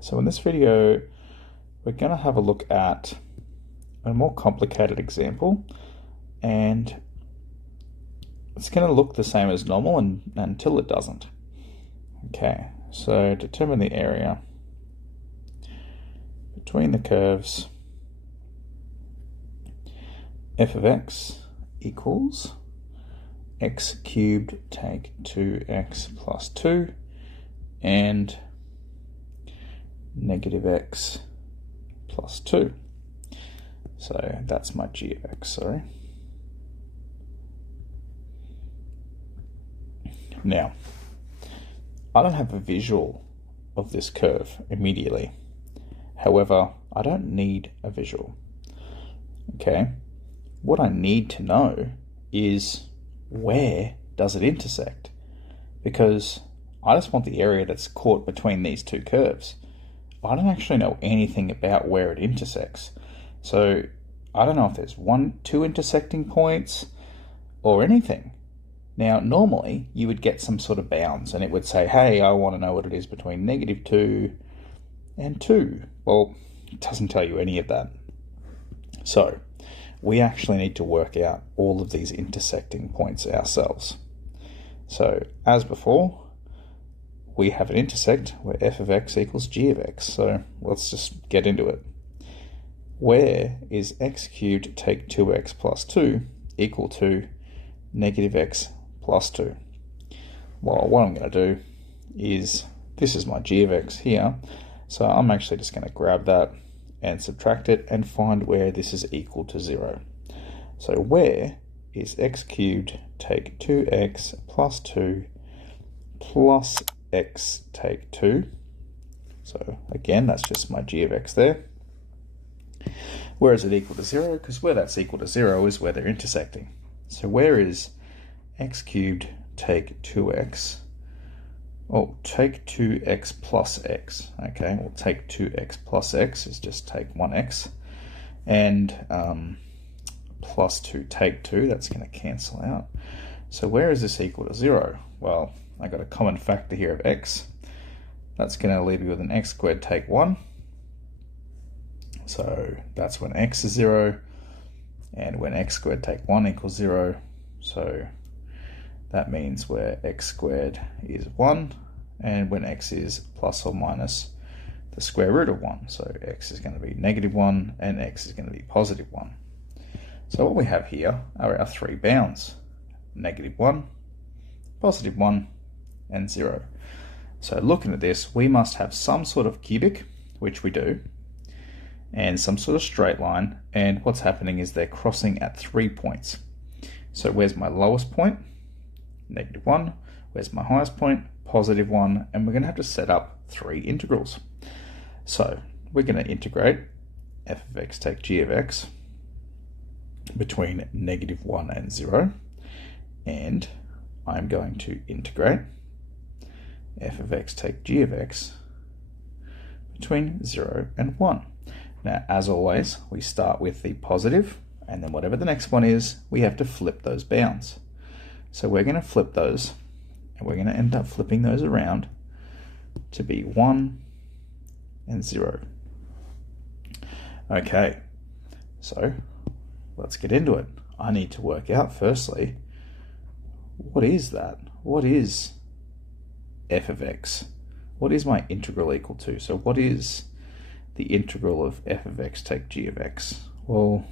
So in this video, we're going to have a look at a more complicated example, and it's going to look the same as normal until it doesn't. Okay, so determine the area between the curves f of x equals x cubed take 2x plus 2 and negative x plus 2. So that's my g of x, sorry. Now, I don't have a visual of this curve immediately. However, I don't need a visual. Okay, what I need to know is where does it intersect? Because I just want the area that's caught between these two curves. I don't actually know anything about where it intersects. So I don't know if there's two intersecting points or anything. Now, normally you would get some sort of bounds and it would say, hey, I want to know what it is between negative 2 and 2. Well, it doesn't tell you any of that. So we actually need to work out all of these intersecting points ourselves. So as before, we have an intersect where f of x equals g of x. So let's just get into it. Where is x cubed take 2x plus 2 equal to negative x plus 2? Well, what I'm going to do is, this is my g of x here, so I'm actually just going to grab that and subtract it and find where this is equal to 0. So where is x cubed take 2x plus 2 plus x take 2? So again, that's just my g of x there. Where is it equal to 0? Because where that's equal to 0 is where they're intersecting. So where is x cubed take 2x? Oh, take 2x plus x. Okay, well, take 2x plus x is just take 1x. And plus 2 take 2, that's going to cancel out. So where is this equal to 0? Well, I got a common factor here of x. That's going to leave you with an x squared take 1. So that's when x is 0, and when x squared take 1 equals 0. So that means where x squared is 1, and when x is plus or minus the square root of 1. So x is going to be negative 1, and x is going to be positive 1. So what we have here are our three bounds: negative 1, positive 1, and 0. So looking at this, we must have some sort of cubic, which we do, and some sort of straight line, and what's happening is they're crossing at 3 points. So where's my lowest point? Negative 1. Where's my highest point? Positive 1. And we're going to have to set up 3 integrals. So we're going to integrate f of x take g of x between negative 1 and 0, and I'm going to integrate f of x take g of x between 0 and 1. Now, as always, we start with the positive, and then whatever the next one is, we have to flip those bounds. So we're going to flip those, and we're going to end up flipping those around to be 1 and 0. Okay, so let's get into it. I need to work out, firstly, what is that? What is f of x? What is my integral equal to? So what is the integral of f of x take g of x? Well,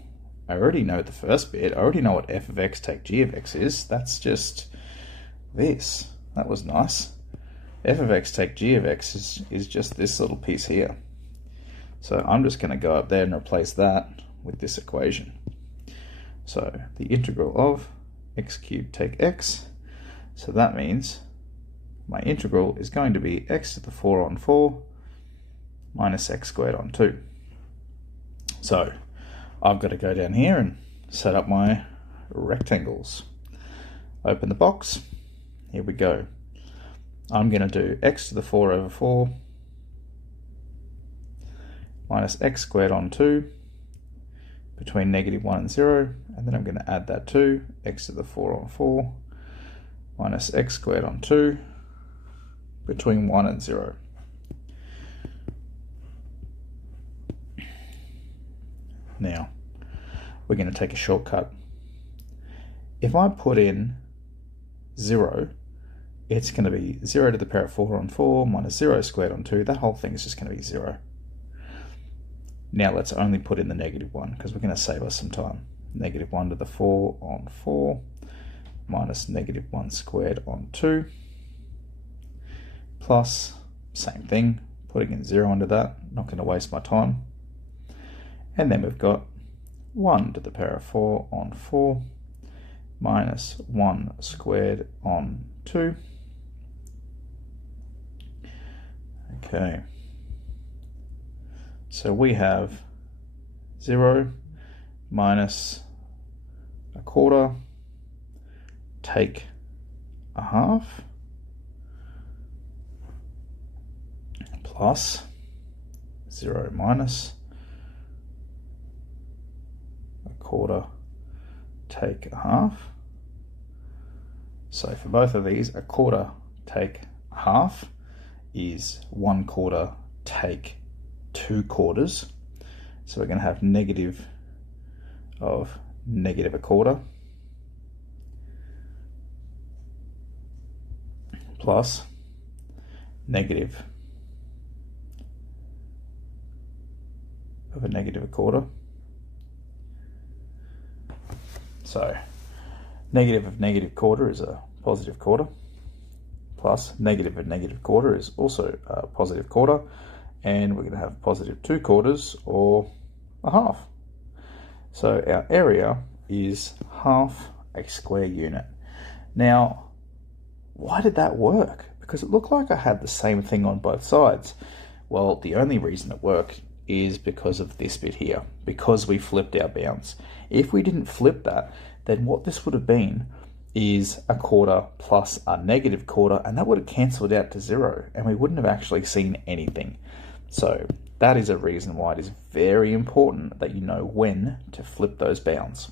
I already know the first bit. I already know what f of x take g of x is. That's just this. That was nice. F of x take g of x is just this little piece here. So I'm just going to go up there and replace that with this equation. So the integral of x cubed take x. So that means my integral is going to be x to the 4 on 4 minus x squared on 2. So I've got to go down here and set up my rectangles. Open the box. Here we go. I'm going to do x to the 4 over 4 minus x squared on 2 between negative 1 and 0, and then I'm going to add that to x to the 4 on 4 minus x squared on 2 between 1 and 0. Now, we're going to take a shortcut. If I put in 0, it's going to be 0 to the power of 4 on 4 minus 0 squared on 2. That whole thing is just going to be 0. Now let's only put in the -1 because we're going to save us some time. -1 to the 4 on 4 minus -1 squared on 2 plus, same thing, putting in 0 under that, not going to waste my time. And then we've got 1 to the power of 4 on 4 minus 1 squared on 2. Okay, so we have 0 minus a quarter, take a half, plus 0 minus a quarter, take a half. So for both of these, a quarter take a half is 1/4 take 2/4. So we're going to have negative of -1/4 plus negative of a -1/4. So negative of -1/4 is a positive quarter, plus negative of -1/4 is also a positive quarter, and we're going to have positive 2/4 or a half. So our area is half a square unit. Now, why did that work? Because it looked like I had the same thing on both sides. Well, the only reason it worked is because of this bit here, because we flipped our bounds. If we didn't flip that, then what this would have been is a quarter plus a -1/4, and that would have cancelled out to 0, and we wouldn't have actually seen anything. So that is a reason why it is very important that you know when to flip those bounds.